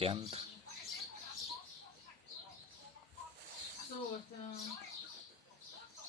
10th।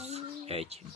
DASH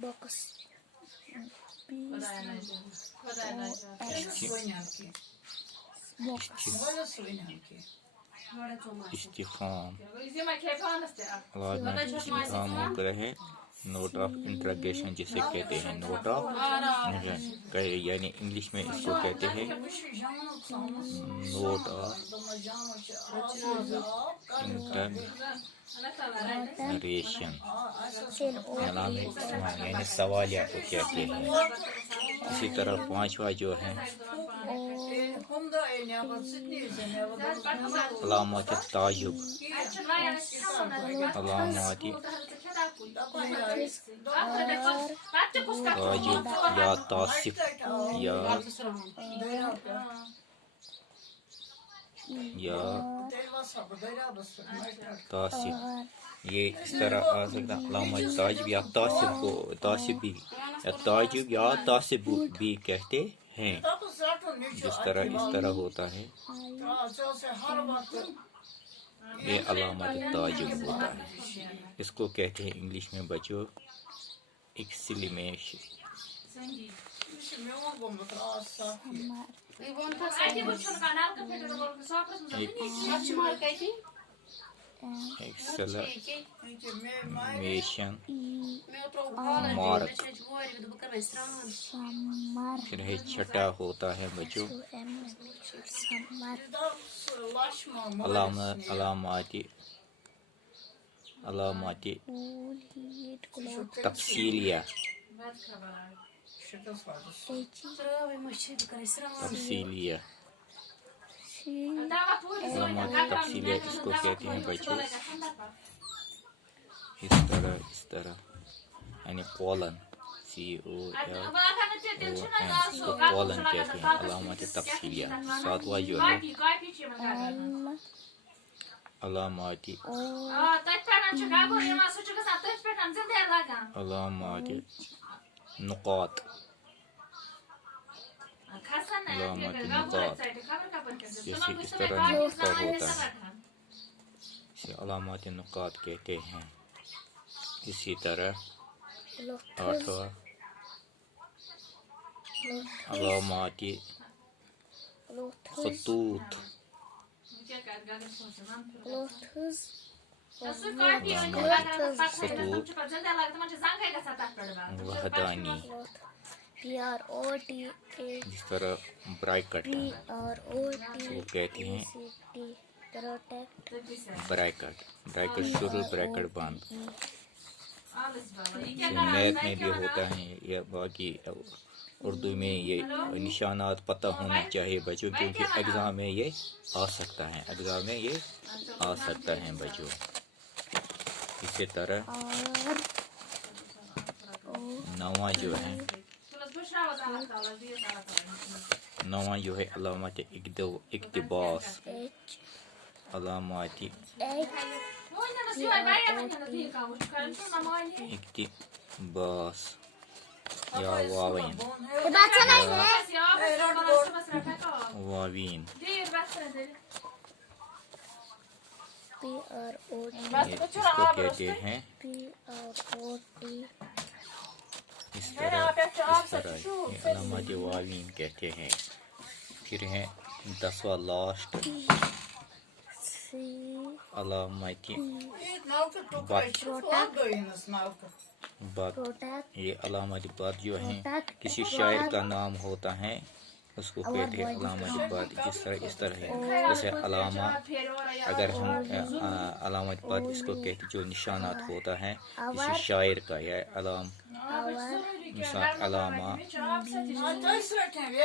box استفهام علامات استفهام وغیرہ ہے. نوٹ آف انٹراگیشن جسے کہتے ہیں, نوٹ آف یعنی انگلش میں اس کو کہتے ہیں نوٹ آف انٹرنریشن, یعنی سوالیہ کو کہتے ہیں. اسی طرح پانچواں جو ہے علامات تعجب, علامات تعجب یا تعصب یا تعصب, یہ اس طرح آ سکتا ہے. علامات تعجب یا تعصب کو تعصب بھی یا تعجب یا تعصب بھی کہتے ہیں. جس طرح اس طرح ہوتا ہے یہ علامات تعجب ہوتا ہے. اس کو کہتے ہیں انگلش میں بچوں ایکسکلیمیشن. Exclamation mark. پھر ہے چھٹا ہوتا ہے بچوں علامات تفصیلیہ. تفصیلیہ علامات تفصیلیہ اس کو کہتے ہیں بچوں اس طرح یعنی کولن COLON اس کو کولن کہتے ہیں علامات تفصیلیہ. ساتواں جو ہے علامات نقاط. علامات نقاط جیسے اس طرح نقطہ ہوتا ہے اسے علامات نقاط کہتے ہیں. اسی طرح آٹھواں علامات خطوط. خطوط وحدانی جس طرح بریکٹ ہے وہ کہتے ہیں بریکٹ. بریکٹ شروع بریکٹ بند. میتھ میں بھی ہوتا ہے یا باقی اردو میں یہ نشانات پتہ ہونا چاہیے بچوں کیونکہ ایگزام میں یہ آ سکتا ہے, ایگزام میں یہ آ سکتا ہے بچوں. اسی طرح نواں جو ہے علامات اقتباس. علامات اقتباس یا واوین اس کو کہتے ہیں اس طرح یہ علامات واوین کہتے ہیں. پھر ہیں 10واں لاسٹ علامات بت. یہ علامات بت جو ہیں کسی شاعر کا نام ہوتا ہے اس کو کہتے ہیں علامات بت. اس طرح ہے جیسے علامہ, اگر ہم علامات بت اس کو کہتے جو نشانات ہوتا ہے کسی شاعر کا یا علامہ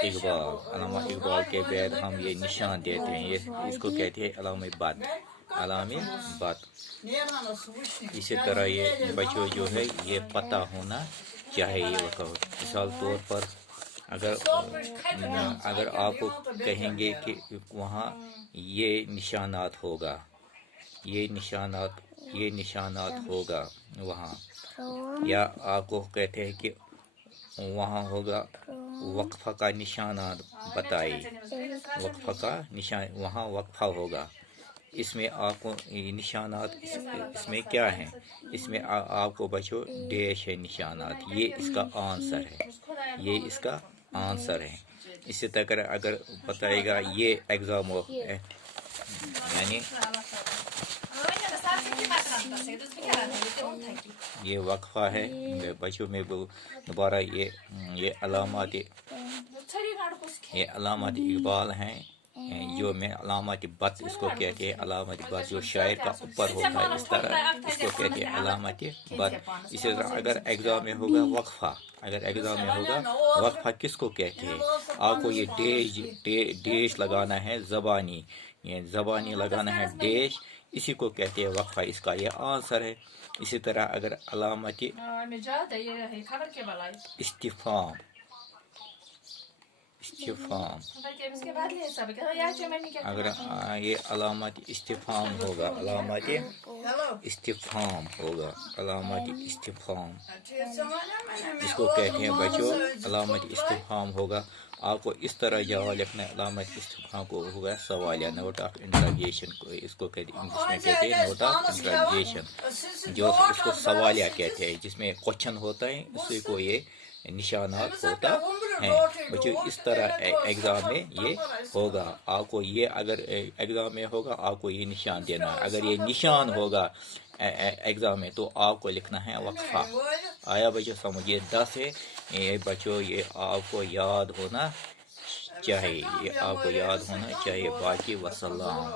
اقبال کے بعد ہم یہ نشان دیتے ہیں اس کو کہتے ہیں علامہ بت. علامہ بت. اسی طرح یہ بچوں جو ہے یہ پتہ ہونا چاہیے. مثال طور پر اگر آپ کو کہیں گے کہ وہاں یہ نشانات ہوگا وہاں, یا آپ کو کہتے ہیں کہ وہاں ہوگا وقفہ کا نشانات بتائیے, وقفہ کا نشان وہاں وقفہ ہوگا. اس میں آپ کو نشانات اس میں کیا ہیں؟ اس میں آپ کو بچو ڈیش ہے نشانات، یہ اس کا آنسر ہے، یہ اس کا آنسر ہے۔ اسی طرح اگر بتائے گا یہ ایگزام یعنی یہ وقفہ ہے بچوں میں دوبارہ یہ علامات اقبال ہیں، جو میں علامات بت اس کو کہتے ہیں، علامات بت جو شاعر کا اوپر ہوتا ہے اس طرح، اس کو کہتے ہیں علامات بت۔ اسی طرح اگر ایگزام میں ہوگا وقفہ، اگر ایگزام میں ہوگا وقفہ کس کو کہتے ہیں؟ آپ کو یہ ڈیش لگانا ہے زبانی، یہ زبانی لگانا ہے ڈیش، اسی کو کہتے ہیں وقفہ، اس کا یہ آنسر ہے۔ اسی طرح اگر علامت استفہام اگر یہ علامت استفہام ہوگا، علامت استفہام ہوگا، علامت استفہام جس کو کہتے ہیں بچوں علامت استفہام ہوگا، آپ کو اس طرح جواب لکھنا ہے۔ علامت استفہام کو ہوگا سوالیہ، نوٹ آف انٹراگیشن کو اس کو کہتے ہیں، انگلش میں کہتے ہیں نوٹ آف انٹراگیشن، جو اس کو سوالیہ کہتے ہیں، جس میں کوشچن ہوتا ہے اسی کو یہ نشانات ہوتا ہے بچوں۔ اس طرح ایگزام میں یہ ہوگا، آپ کو یہ اگر ایگزام میں ہوگا آپ کو یہ نشان دینا ہے، اگر یہ نشان ہوگا ایگزام میں تو آپ کو لکھنا ہے وقفہ۔ آیا بچوں سمجھ؟ یہ 10 ہے یہ بچوں، یہ آپ کو یاد ہونا چاہیے، یہ آپ کو یاد ہونا چاہیے۔ باقی وسلام۔